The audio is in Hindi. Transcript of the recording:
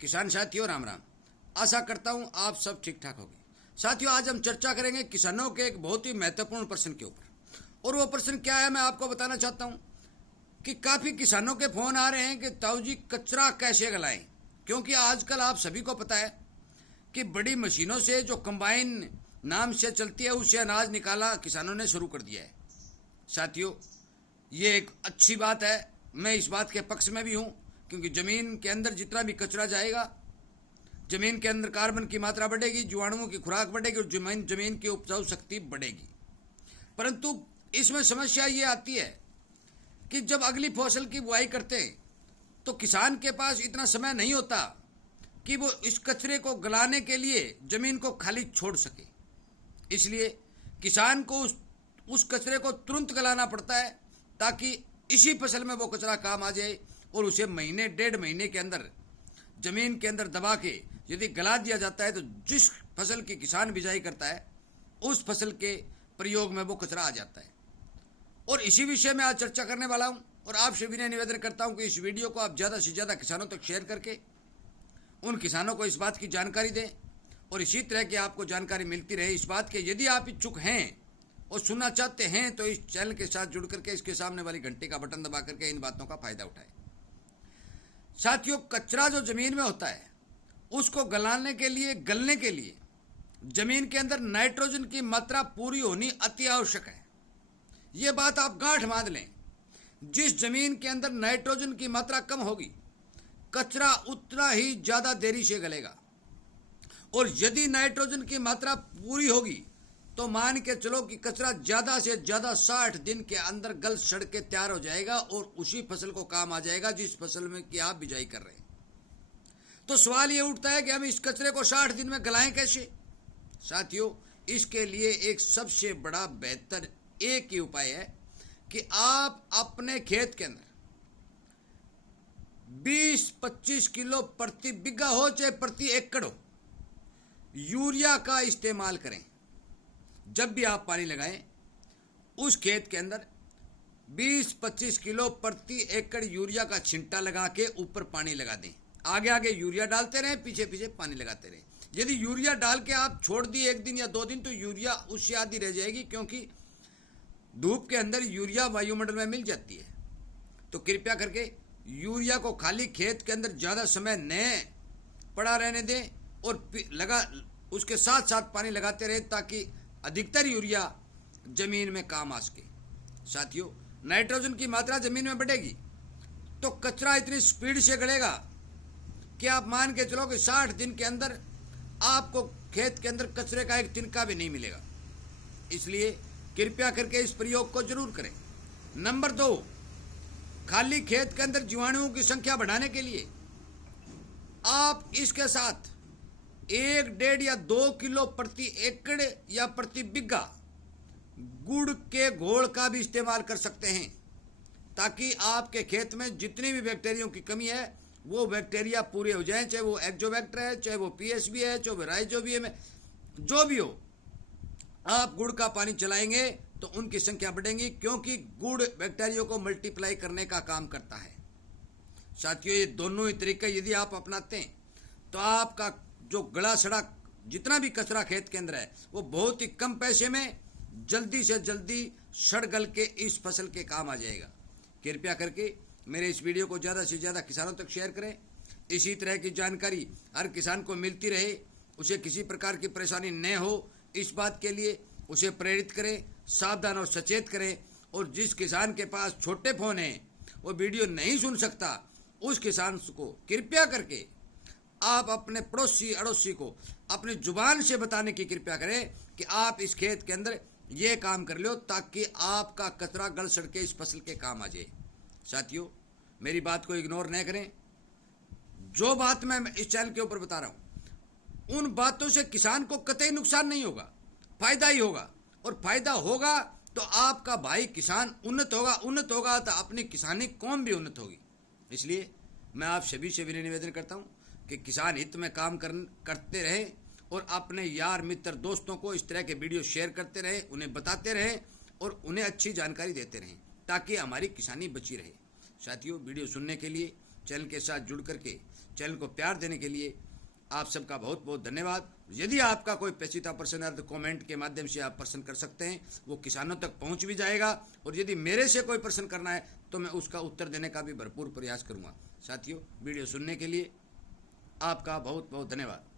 किसान साथियों राम राम। आशा करता हूं आप सब ठीक ठाक होंगे। साथियों आज हम चर्चा करेंगे किसानों के एक बहुत ही महत्वपूर्ण प्रश्न के ऊपर। और वो प्रश्न क्या है मैं आपको बताना चाहता हूं कि काफ़ी किसानों के फ़ोन आ रहे हैं कि ताऊ जी कचरा कैसे गलाएं, क्योंकि आजकल आप सभी को पता है कि बड़ी मशीनों से जो कंबाइन नाम से चलती है उससे अनाज निकाला किसानों ने शुरू कर दिया है। साथियों ये एक अच्छी बात है, मैं इस बात के पक्ष में भी हूँ, क्योंकि ज़मीन के अंदर जितना भी कचरा जाएगा ज़मीन के अंदर कार्बन की मात्रा बढ़ेगी, जीवाणुओं की खुराक बढ़ेगी और ज़मीन की उपजाऊ शक्ति बढ़ेगी। परंतु इसमें समस्या ये आती है कि जब अगली फसल की बुआई करते हैं तो किसान के पास इतना समय नहीं होता कि वो इस कचरे को गलाने के लिए ज़मीन को खाली छोड़ सके। इसलिए किसान को उस कचरे को तुरंत गलाना पड़ता है ताकि इसी फसल में वो कचरा काम आ जाए और उसे महीने डेढ़ महीने के अंदर ज़मीन के अंदर दबा के यदि गला दिया जाता है तो जिस फसल की किसान बिजाई करता है उस फसल के प्रयोग में वो कचरा आ जाता है। और इसी विषय में आज चर्चा करने वाला हूं और आपसे विनय निवेदन करता हूं कि इस वीडियो को आप ज़्यादा से ज़्यादा किसानों तक शेयर करके उन किसानों को इस बात की जानकारी दें और इसी तरह की आपको जानकारी मिलती रहे इस बात के। यदि आप इच्छुक हैं और सुनना चाहते हैं तो इस चैनल के साथ जुड़ करके इसके सामने वाली घंटे का बटन दबा करके इन बातों का फायदा उठाएं। साथियों कचरा जो ज़मीन में होता है उसको गलने के लिए ज़मीन के अंदर नाइट्रोजन की मात्रा पूरी होनी अति आवश्यक है। ये बात आप गांठ बांध लें, जिस ज़मीन के अंदर नाइट्रोजन की मात्रा कम होगी कचरा उतना ही ज़्यादा देरी से गलेगा, और यदि नाइट्रोजन की मात्रा पूरी होगी तो मान के चलो कि कचरा ज़्यादा से ज़्यादा 60 दिन के अंदर गल सड़ के तैयार हो जाएगा और उसी फसल को काम आ जाएगा जिस फसल में कि आप बिजाई कर रहे हैं। तो सवाल ये उठता है कि हम इस कचरे को 60 दिन में गलाएं कैसे। साथियों इसके लिए एक सबसे बड़ा बेहतर एक ही उपाय है कि आप अपने खेत के अंदर 20-25 किलो प्रति बीघा हो चाहे प्रति एकड़ हो यूरिया का इस्तेमाल करें। जब भी आप पानी लगाएं उस खेत के अंदर 20-25 किलो प्रति एकड़ यूरिया का छिंटा लगा के ऊपर पानी लगा दें। आगे आगे यूरिया डालते रहें, पीछे पीछे पानी लगाते रहें। यदि यूरिया डाल के आप छोड़ दिए 1 दिन या 2 दिन तो यूरिया उससे आधी रह जाएगी, क्योंकि धूप के अंदर यूरिया वायुमंडल में मिल जाती है। तो कृपया करके यूरिया को खाली खेत के अंदर ज़्यादा समय न पड़ा रहने दें और उसके साथ साथ पानी लगाते रहें ताकि अधिकतर यूरिया ज़मीन में काम आ सके। साथियों नाइट्रोजन की मात्रा ज़मीन में बढ़ेगी तो कचरा इतनी स्पीड से गलेगा कि आप मान के चलो कि 60 दिन के अंदर आपको खेत के अंदर कचरे का एक तिनका भी नहीं मिलेगा। इसलिए कृपया करके इस प्रयोग को जरूर करें। नंबर 2, खाली खेत के अंदर जीवाणुओं की संख्या बढ़ाने के लिए आप इसके साथ 1-1.5 या 2 किलो प्रति एकड़ या प्रति बीघा गुड़ के घोल का भी इस्तेमाल कर सकते हैं, ताकि आपके खेत में जितनी भी बैक्टीरिया की कमी है वो बैक्टीरिया पूरे हो जाएं, चाहे वो एक्जोबैक्टर है, चाहे वो पीएसबी है, चाहे वो राइजोबियम है, जो भी हो। आप गुड़ का पानी चलाएंगे तो उनकी संख्या बढ़ेगी, क्योंकि गुड़ बैक्टीरिया को मल्टीप्लाई करने का काम करता है। साथियों ये दोनों ही तरीके यदि आप अपनाते हैं तो आपका जो गला सड़ा जितना भी कचरा खेत के अंदर है वो बहुत ही कम पैसे में जल्दी से जल्दी सड़ गल के इस फसल के काम आ जाएगा। कृपया करके मेरे इस वीडियो को ज़्यादा से ज़्यादा किसानों तक शेयर करें। इसी तरह की जानकारी हर किसान को मिलती रहे, उसे किसी प्रकार की परेशानी न हो, इस बात के लिए उसे प्रेरित करें, सावधान और सचेत करें। और जिस किसान के पास छोटे फ़ोन हैं वो वीडियो नहीं सुन सकता उस किसान को कृपया करके आप अपने पड़ोसी अड़ोसी को अपनी जुबान से बताने की कृपया करें कि आप इस खेत के अंदर ये काम कर लो ताकि आपका कचरा गल सड़ के इस फसल के काम आ जाए। साथियों मेरी बात को इग्नोर न करें। जो बात मैं इस चैनल के ऊपर बता रहा हूँ उन बातों से किसान को कतई नुकसान नहीं होगा, फायदा ही होगा। और फायदा होगा तो आपका भाई किसान उन्नत होगा तो अपनी किसानी कौम भी उन्नत होगी। इसलिए मैं आप सभी से विनय निवेदन करता हूँ कि किसान हित में काम करते रहें और अपने यार मित्र दोस्तों को इस तरह के वीडियो शेयर करते रहें, उन्हें बताते रहें और उन्हें अच्छी जानकारी देते रहें ताकि हमारी किसानी बची रहे। साथियों वीडियो सुनने के लिए चैनल के साथ जुड़ करके चैनल को प्यार देने के लिए आप सबका बहुत बहुत धन्यवाद। यदि आपका कोई पेचीदा प्रश्न है तो कमेंट के माध्यम से आप प्रश्न कर सकते हैं, वो किसानों तक पहुंच भी जाएगा। और यदि मेरे से कोई प्रश्न करना है तो मैं उसका उत्तर देने का भी भरपूर प्रयास करूंगा। साथियों, वीडियो सुनने के लिए आपका बहुत बहुत धन्यवाद।